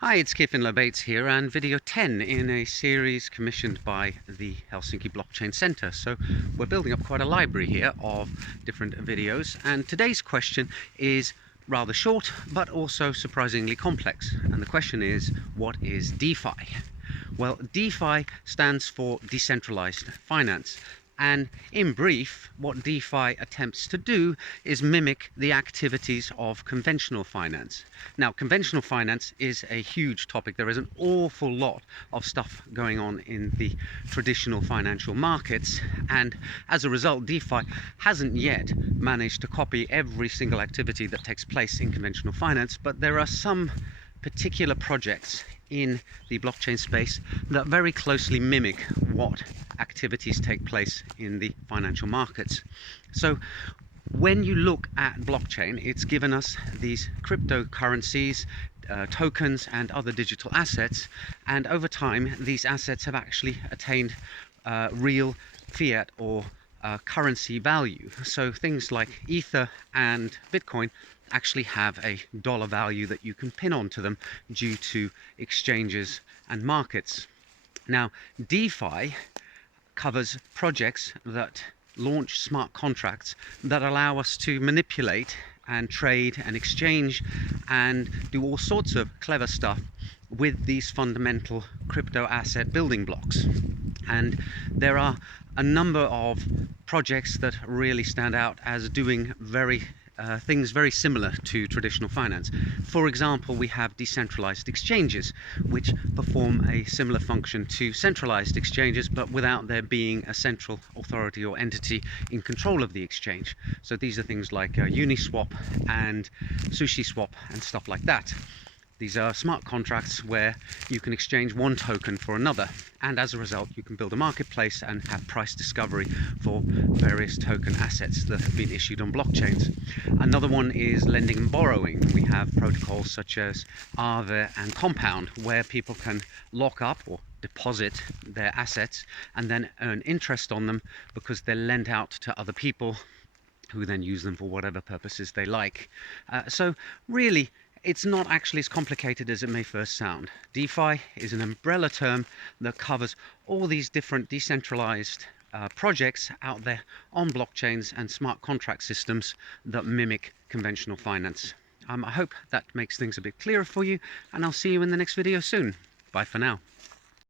Hi, it's Kevin Lobates here, and video 10 in a series commissioned by the Helsinki Blockchain Center. So we're building up quite a library here of different videos, and today's question is rather short but also surprisingly complex. And the question is, what is DeFi? Well, DeFi stands for decentralized finance. And in brief, what DeFi attempts to do is mimic the activities of conventional finance. Now, conventional finance is a huge topic. There is an awful lot of stuff going on in the traditional financial markets. And as a result, DeFi hasn't yet managed to copy every single activity that takes place in conventional finance. But there are some particular projects in the blockchain space that very closely mimic what activities take place in the financial markets. So when you look at blockchain, it's given us these cryptocurrencies, tokens and other digital assets, and over time these assets have actually attained real fiat or currency value. So things like Ether and Bitcoin actually have a dollar value that you can pin onto them due to exchanges and markets. Now, DeFi covers projects that launch smart contracts that allow us to manipulate and trade and exchange and do all sorts of clever stuff with these fundamental crypto asset building blocks. And there are a number of projects that really stand out as doing things very similar to traditional finance. For example, we have decentralized exchanges, which perform a similar function to centralized exchanges, but without there being a central authority or entity in control of the exchange. So these are things like Uniswap and SushiSwap and stuff like that. These are smart contracts where you can exchange one token for another, and as a result you can build a marketplace and have price discovery for various token assets that have been issued on blockchains. Another one is lending and borrowing. We have protocols such as Aave and Compound, where people can lock up or deposit their assets and then earn interest on them because they're lent out to other people who then use them for whatever purposes they like. So really, it's not actually as complicated as it may first sound. DeFi is an umbrella term that covers all these different decentralized projects out there on blockchains and smart contract systems that mimic conventional finance. I hope that makes things a bit clearer for you, and I'll see you in the next video soon. Bye for now.